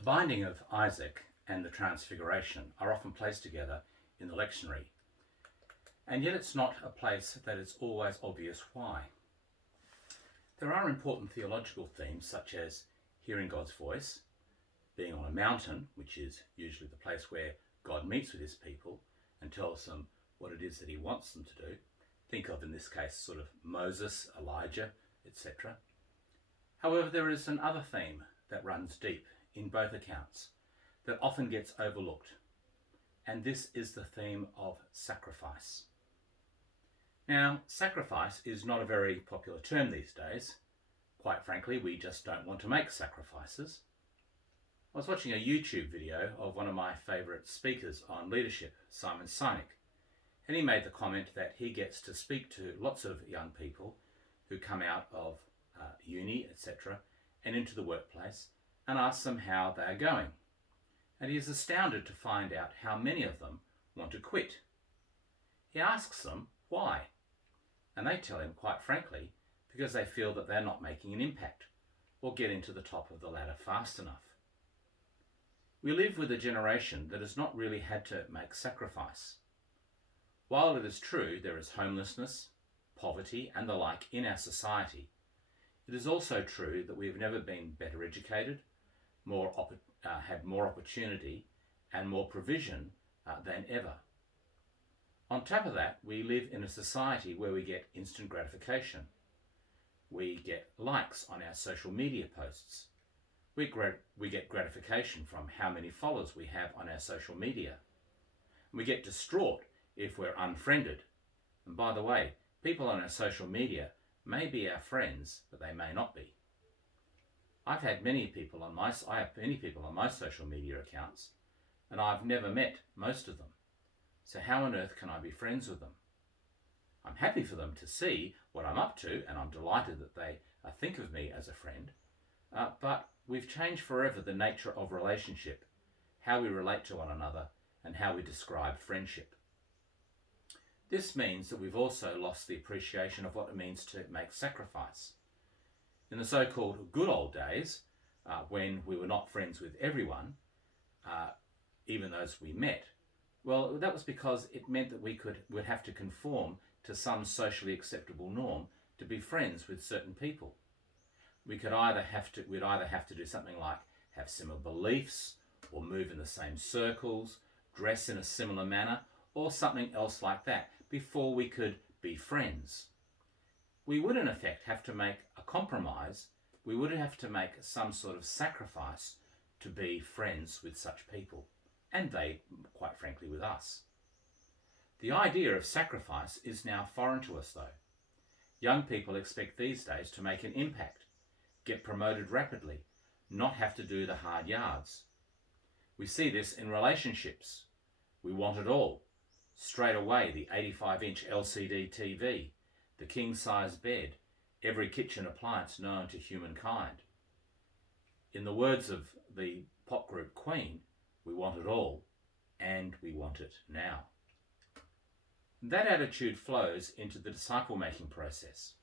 The binding of Isaac and the Transfiguration are often placed together in the lectionary, and yet it's not a place that it's always obvious why. There are important theological themes such as hearing God's voice, being on a mountain, which is usually the place where God meets with his people and tells them what it is that he wants them to do. Think of, in this case, sort of Moses, Elijah, etc. However, there is another theme that runs deep in both accounts that often gets overlooked, and this is the theme of sacrifice. Now, sacrifice is not a very popular term these days. Quite frankly, we just don't want to make sacrifices. I was watching a YouTube video of one of my favourite speakers on leadership, Simon Sinek, and he made the comment that he gets to speak to lots of young people who come out of uni, etc., and into the workplace, and ask them how they are going. And he is astounded to find out how many of them want to quit. He asks them why, and they tell him, quite frankly, because they feel that they're not making an impact or getting to the top of the ladder fast enough. We live with a generation that has not really had to make sacrifice. While it is true there is homelessness, poverty and the like in our society, it is also true that we have never been better educated, had more opportunity and more provision than ever. On top of that, we live in a society where we get instant gratification. We get likes on our social media posts. We get gratification from how many followers we have on our social media. We get distraught if we're unfriended. And by the way, people on our social media may be our friends, but they may not be. I have many people on my social media accounts, and I've never met most of them. So how on earth can I be friends with them? I'm happy for them to see what I'm up to, and I'm delighted that they think of me as a friend. But we've changed forever the nature of relationship, how we relate to one another, and how we describe friendship. This means that we've also lost the appreciation of what it means to make sacrifice. In the so-called good old days, when we were not friends with everyone, even those we met, well, that was because it meant that would have to conform to some socially acceptable norm to be friends with certain people. We'd either have to do something like have similar beliefs, or move in the same circles, dress in a similar manner, or something else like that before we could be friends. We would in effect have to make a compromise. We would have to make some sort of sacrifice to be friends with such people, and they, quite frankly, with us. The idea of sacrifice is now foreign to us, though. Young people expect these days to make an impact, get promoted rapidly, not have to do the hard yards. We see this in relationships. We want it all. Straight away, the 85-inch LCD TV, the king-size bed, every kitchen appliance known to humankind. In the words of the pop group Queen, we want it all, and we want it now. That attitude flows into the disciple-making process.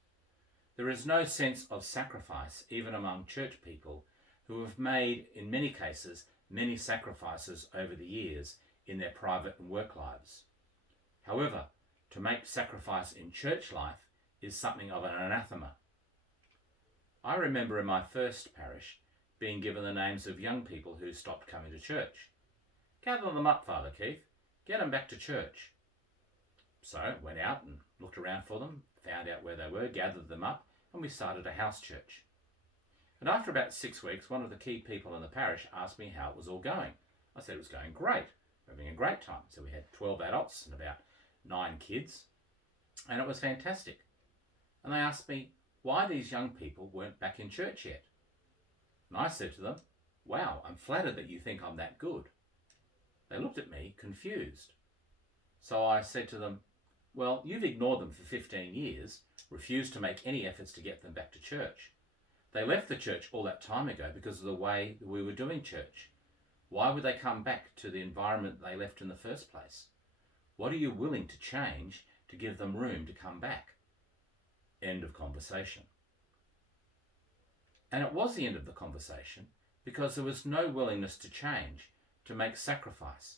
There is no sense of sacrifice even among church people who have made, in many cases, many sacrifices over the years in their private and work lives. However, to make sacrifice in church life is something of an anathema. I remember in my first parish being given the names of young people who stopped coming to church. Gather them up, Father Keith. Get them back to church. So I went out and looked around for them, found out where they were, gathered them up, and we started a house church. And after about 6 weeks, one of the key people in the parish asked me how it was all going. I said it was going great, having a great time. So we had 12 adults and about 9 kids, and it was fantastic. And they asked me why these young people weren't back in church yet. And I said to them, wow, I'm flattered that you think I'm that good. They looked at me confused. So I said to them, well, you've ignored them for 15 years, refused to make any efforts to get them back to church. They left the church all that time ago because of the way we were doing church. Why would they come back to the environment they left in the first place? What are you willing to change to give them room to come back? End of conversation. And it was the end of the conversation because there was no willingness to change, to make sacrifice.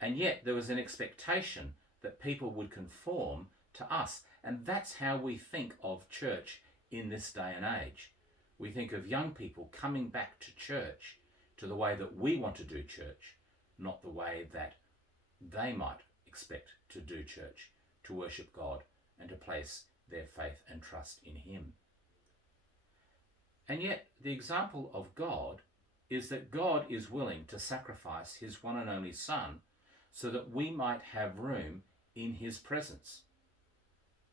And yet there was an expectation that people would conform to us. And that's how we think of church in this day and age. We think of young people coming back to church, to the way that we want to do church, not the way that they might expect to do church, to worship God and to place their faith and trust in Him. And yet the example of God is that God is willing to sacrifice His one and only Son so that we might have room in His presence.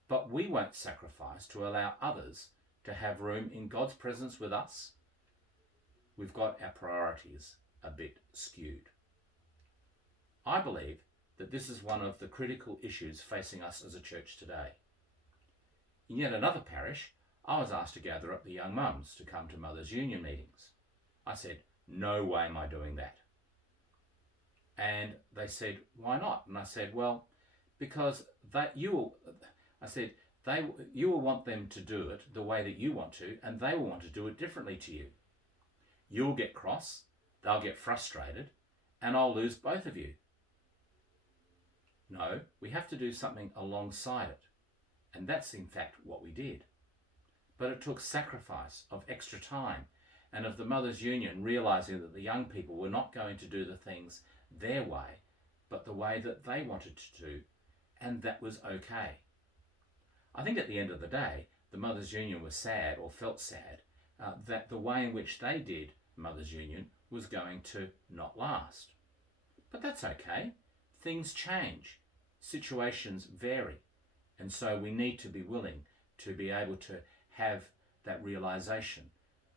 But we won't sacrifice to allow others to have room in God's presence with us. We've got our priorities a bit skewed. I believe that this is one of the critical issues facing us as a church today. In yet another parish, I was asked to gather up the young mums to come to Mothers' Union meetings. I said, no way am I doing that. And they said, why not? And I said, well, because you will want them to do it the way that you want to, and they will want to do it differently to you. You'll get cross, they'll get frustrated, and I'll lose both of you. No, we have to do something alongside it. And that's in fact what we did. But it took sacrifice of extra time and of the Mothers' Union realising that the young people were not going to do the things their way, but the way that they wanted to do, and that was okay. I think at the end of the day, the Mothers' Union was sad, or felt sad, that the way in which they did Mothers' Union was going to not last. But that's okay. Things change. Situations vary. And so we need to be willing to be able to have that realisation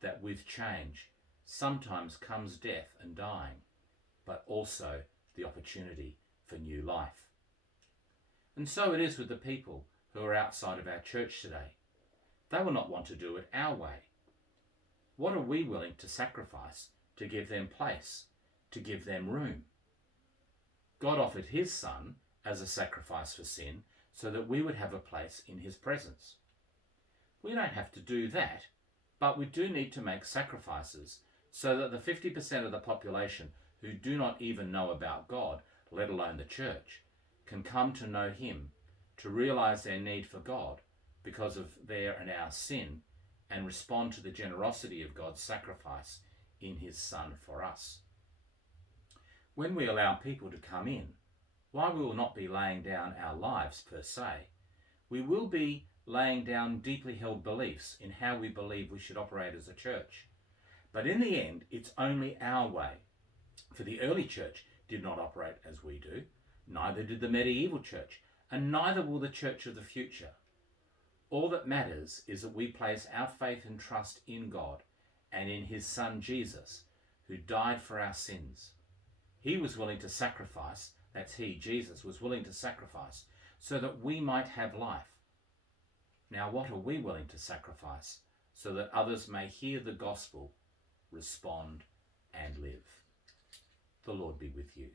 that with change sometimes comes death and dying, but also the opportunity for new life. And so it is with the people who are outside of our church today. They will not want to do it our way. What are we willing to sacrifice to give them place, to give them room? God offered His Son as a sacrifice for sin so that we would have a place in His presence. We don't have to do that, but we do need to make sacrifices so that the 50% of the population who do not even know about God, let alone the church, can come to know Him, to realise their need for God because of their and our sin, and respond to the generosity of God's sacrifice in His Son for us. When we allow people to come in, while we will not be laying down our lives per se, we will be laying down deeply held beliefs in how we believe we should operate as a church. But in the end, it's only our way. For the early church did not operate as we do, neither did the medieval church, and neither will the church of the future. All that matters is that we place our faith and trust in God and in His Son Jesus, who died for our sins. He was willing to sacrifice, that's He, Jesus, was willing to sacrifice so that we might have life. Now, what are we willing to sacrifice so that others may hear the gospel, respond, and live? The Lord be with you.